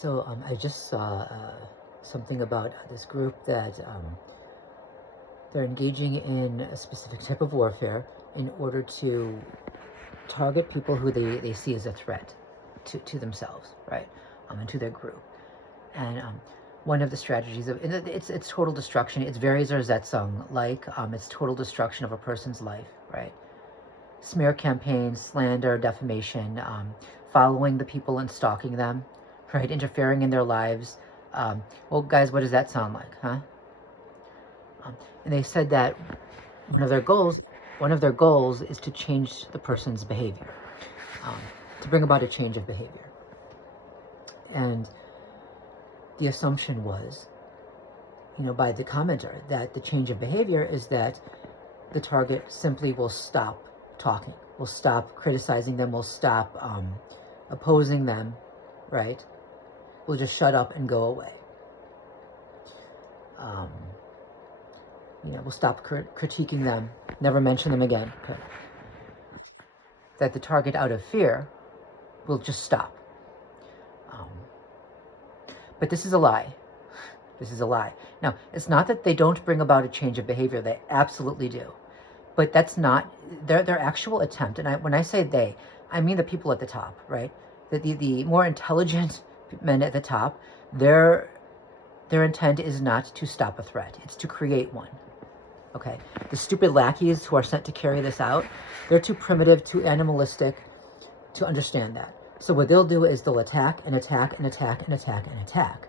So I just saw something about this group that they're engaging in a specific type of warfare in order to target people who they see as a threat to themselves, right, and to their group. And one of the strategies of it's total destruction. It's very Zerzetsung like. It's total destruction of a person's life, right? Smear campaigns, slander, defamation, following the people and stalking them, right? Interfering in their lives. Well, guys, what does that sound like, huh? And they said that one of their goals is to change the person's behavior, to bring about a change of behavior. And the assumption was, by the commenter, that the change of behavior is that the target simply will stop talking, will stop criticizing them, will stop opposing them, right? Will just shut up and go away. We'll stop critiquing them, never mention them again. Okay. That the target, out of fear, will just stop. But this is a lie. This is a lie. Now, it's not that they don't bring about a change of behavior. They absolutely do. But that's not their actual attempt. And when I say they, I mean the people at the top, right? The more intelligent men at the top, their intent is not to stop a threat. It's to create one. Okay? The stupid lackeys who are sent to carry this out, they're too primitive, too animalistic to understand that. So what they'll do is they'll attack and attack and attack and attack and attack.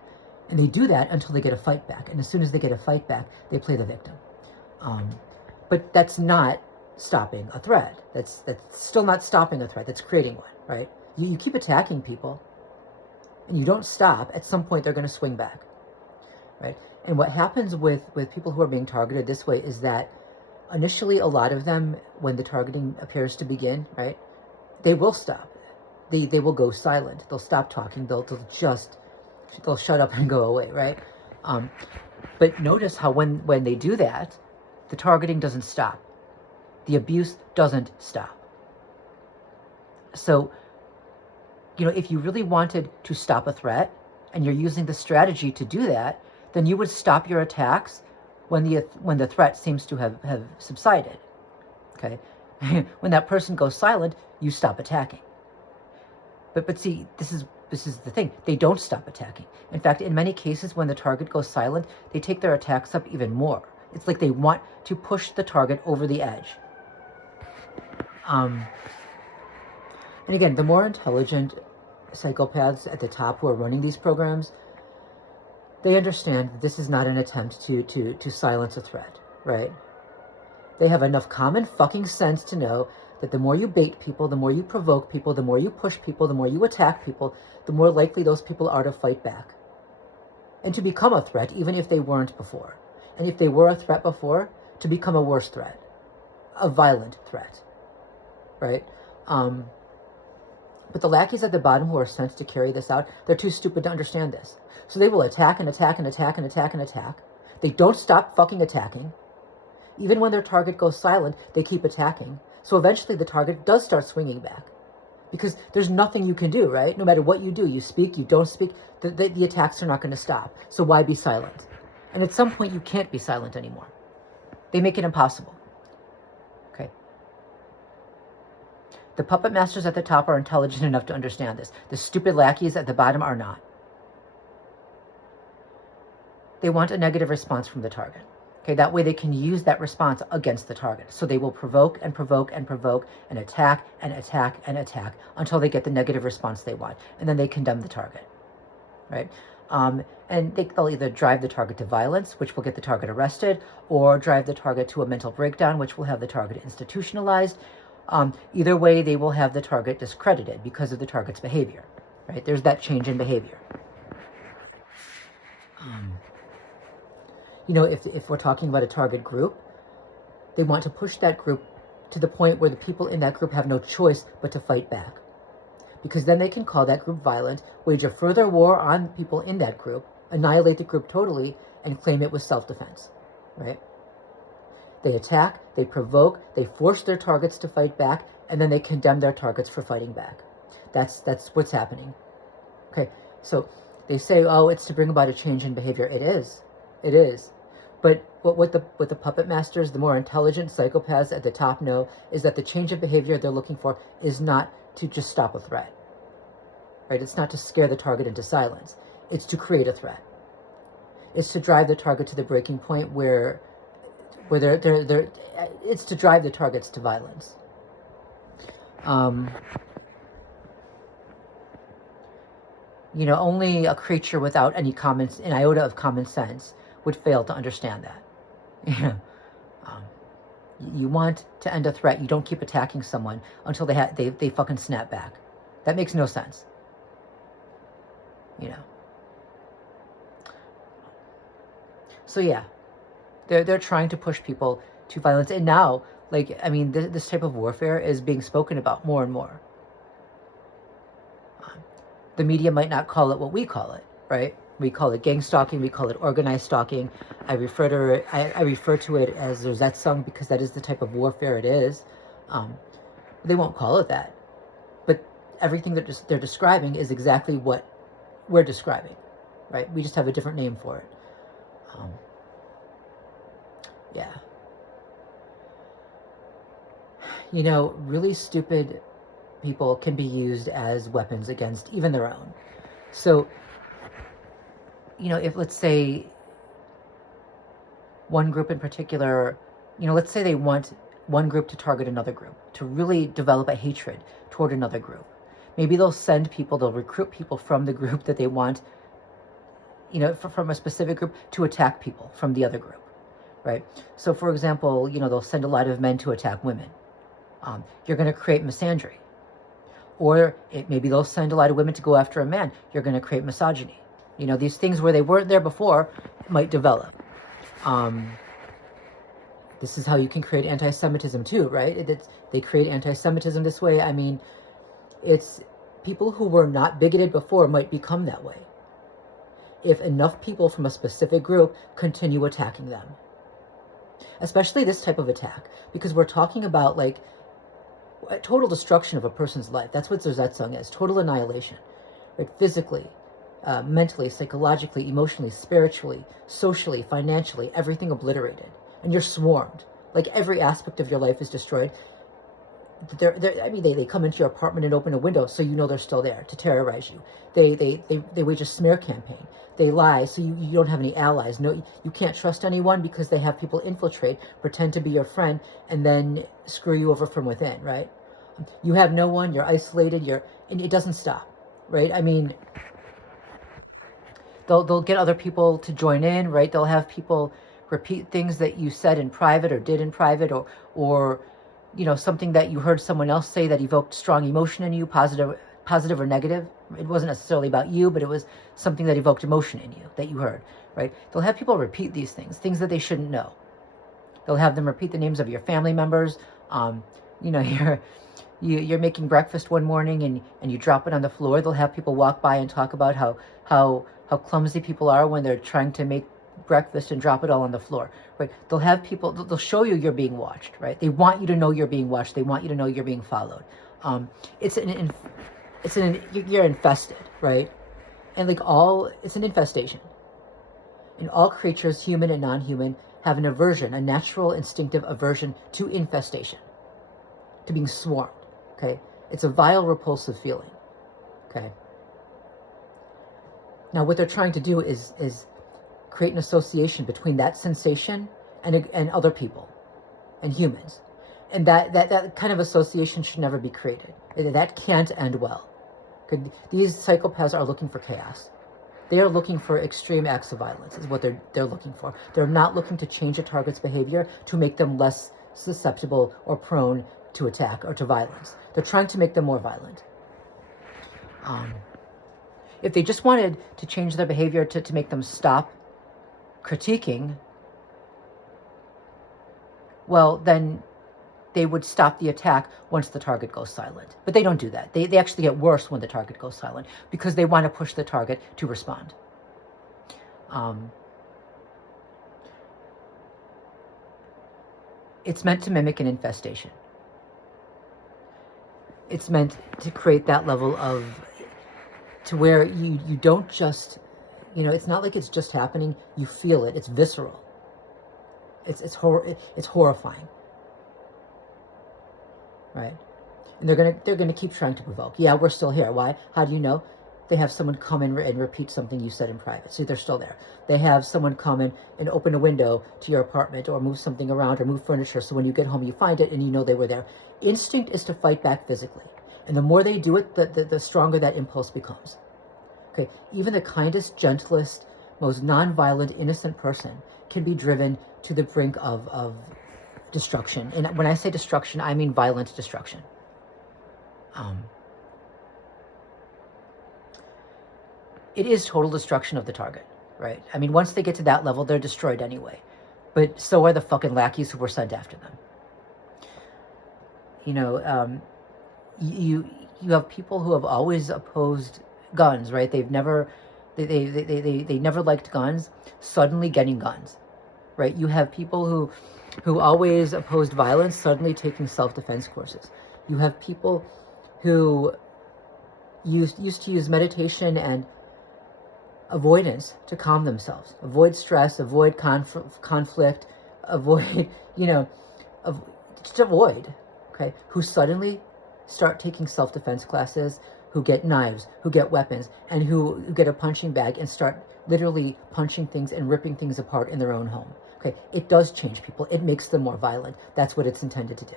And they do that until they get a fight back. And as soon as they get a fight back, they play the victim. But that's not stopping a threat. That's still not stopping a threat. That's creating one, right? You keep attacking people and you don't stop. At some point, they're going to swing back, right? And what happens with people who are being targeted this way is that initially, a lot of them, when the targeting appears to begin, right, they will stop. They will go silent. They'll stop talking. They'll shut up and go away, right? But notice how when they do that, the targeting doesn't stop. The abuse doesn't stop. So, if you really wanted to stop a threat and you're using the strategy to do that, then you would stop your attacks when the threat seems to have subsided. Okay? When that person goes silent, you stop attacking. But see, this is the thing. They don't stop attacking. In fact, in many cases, when the target goes silent, they take their attacks up even more. It's like they want to push the target over the edge. And again, the more intelligent psychopaths at the top who are running these programs, they understand that this is not an attempt to silence a threat, right? They have enough common fucking sense to know that the more you bait people, the more you provoke people, the more you push people, the more you attack people, the more likely those people are to fight back and to become a threat, even if they weren't before. And if they were a threat before, to become a worse threat, a violent threat, right? But the lackeys at the bottom who are sent to carry this out, they're too stupid to understand this. So they will attack and attack and attack and attack and attack. They don't stop fucking attacking. Even when their target goes silent, they keep attacking. So eventually the target does start swinging back. Because there's nothing you can do, right? No matter what you do, you speak, you don't speak, the attacks are not going to stop. So why be silent? And at some point, you can't be silent anymore. They make it impossible. Okay? The puppet masters at the top are intelligent enough to understand this. The stupid lackeys at the bottom are not. They want a negative response from the target. Okay, that way they can use that response against the target. So they will provoke and provoke and provoke and attack and attack and attack until they get the negative response they want. And then they condemn the target, right? And they'll either drive the target to violence, which will get the target arrested, or drive the target to a mental breakdown, which will have the target institutionalized. Either way, they will have the target discredited because of the target's behavior, right? There's that change in behavior. If we're talking about a target group, they want to push that group to the point where the people in that group have no choice but to fight back. Because then they can call that group violent, wage a further war on people in that group, annihilate the group totally, and claim it was self-defense, right? They attack, they provoke, they force their targets to fight back, and then they condemn their targets for fighting back. That's what's happening. Okay, so They say, oh, it's to bring about a change in behavior. It is. It is. But what the puppet masters, the more intelligent psychopaths at the top know is that the change of behavior they're looking for is not to just stop a threat. Right? It's not to scare the target into silence. It's to create a threat. It's to drive the target to the breaking point where it's to drive the targets to violence. You know, only a creature without an iota of common sense would fail to understand that. You know, you want to end a threat. You don't keep attacking someone until they fucking snap back. That makes no sense. You know. So yeah, they're trying to push people to violence, and now, like, I mean, this type of warfare is being spoken about more and more. The media might not call it what we call it, right? We call it gang stalking. We call it organized stalking. I refer to it as Rosetsung because that is the type of warfare it is. They won't call it that, but everything that they're describing is exactly what we're describing, right? We just have a different name for it. Yeah. You know, really stupid people can be used as weapons against even their own. So, you know, if let's say one group in particular, you know, let's say they want one group to target another group, to really develop a hatred toward another group. Maybe they'll recruit people from the group that they want, you know, from a specific group to attack people from the other group, right? So, for example, you know, they'll send a lot of men to attack women. You're going to create misandry. Or maybe they'll send a lot of women to go after a man. You're going to create misogyny. You know, these things where they weren't there before might develop. This is how you can create anti-Semitism too, right? They create anti-Semitism this way. I mean, it's people who were not bigoted before might become that way if enough people from a specific group continue attacking them. Especially this type of attack, because we're talking about like total destruction of a person's life. That's what Zerzetzung is. Total annihilation. Right? Physically, mentally, psychologically, emotionally, spiritually, socially, financially, everything obliterated. And you're swarmed. Like every aspect of your life is destroyed. They come into your apartment and open a window so you know they're still there to terrorize you. They wage a smear campaign. They lie so you don't have any allies. No, you can't trust anyone because they have people infiltrate, pretend to be your friend, and then screw you over from within, right? You have no one, you're isolated, and it doesn't stop, right? I mean, they'll get other people to join in, right? They'll have people repeat things that you said in private or did in private, or you know, something that you heard someone else say that evoked strong emotion in you, positive or negative. It wasn't necessarily about you, but it was something that evoked emotion in you that you heard, right? They'll have people repeat these things that they shouldn't know. They'll have them repeat the names of your family members. You know, you're making breakfast one morning and you drop it on the floor. They'll have people walk by and talk about how clumsy people are when they're trying to make breakfast and drop it all on the floor, right? They'll have people, they'll show you you're being watched, right? They want you to know you're being watched. They want you to know you're being followed. You're infested, right? And it's an infestation. And all creatures, human and non-human, have an aversion, a natural instinctive aversion to infestation, to being swarmed, okay? It's a vile, repulsive feeling, okay? Now, what they're trying to do is create an association between that sensation and other people and humans. And that kind of association should never be created. That can't end well. These psychopaths are looking for chaos. They are looking for extreme acts of violence, is what they're looking for. They're not looking to change a target's behavior to make them less susceptible or prone to attack or to violence. They're trying to make them more violent. If they just wanted to change their behavior to make them stop critiquing, well, then they would stop the attack once the target goes silent. But they don't do that. They actually get worse when the target goes silent because they want to push the target to respond. It's meant to mimic an infestation. It's meant to create that level of to where you don't just, it's not like it's just happening. You feel it. It's visceral. It's horrifying, right? And they're gonna keep trying to provoke. Yeah, we're still here. Why? How do you know? They have someone come in and repeat something you said in private. See, they're still there. They have someone come in and open a window to your apartment or move something around or move furniture. So when you get home, you find it and you know they were there. Instinct is to fight back physically. And the more they do it, the stronger that impulse becomes. Okay, even the kindest, gentlest, most non-violent, innocent person can be driven to the brink of destruction. And when I say destruction, I mean violent destruction. It is total destruction of the target, right? I mean, once they get to that level, they're destroyed anyway. But so are the fucking lackeys who were sent after them. You have people who have always opposed guns, right? They never liked guns, suddenly getting guns, right? You have people who always opposed violence, suddenly taking self-defense courses. You have people who used to use meditation and avoidance to calm themselves, avoid stress, avoid conflict, avoid, just avoid, okay, who suddenly start taking self-defense classes, who get knives, who get weapons, and who get a punching bag and start literally punching things and ripping things apart in their own home. Okay, it does change people. It makes them more violent. That's what it's intended to do.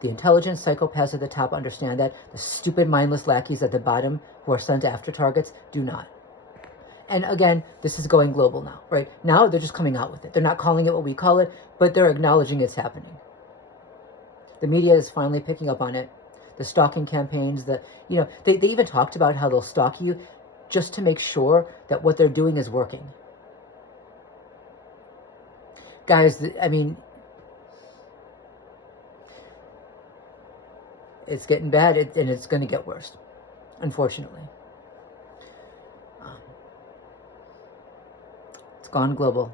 The intelligent psychopaths at the top understand that. The stupid, mindless lackeys at the bottom who are sent after targets do not. And again, this is going global now, right? Now they're just coming out with it. They're not calling it what we call it, but they're acknowledging it's happening. The media is finally picking up on it. The stalking campaigns, they even talked about how they'll stalk you just to make sure that what they're doing is working. Guys, I mean, it's getting bad, and it's going to get worse, unfortunately. It's gone global.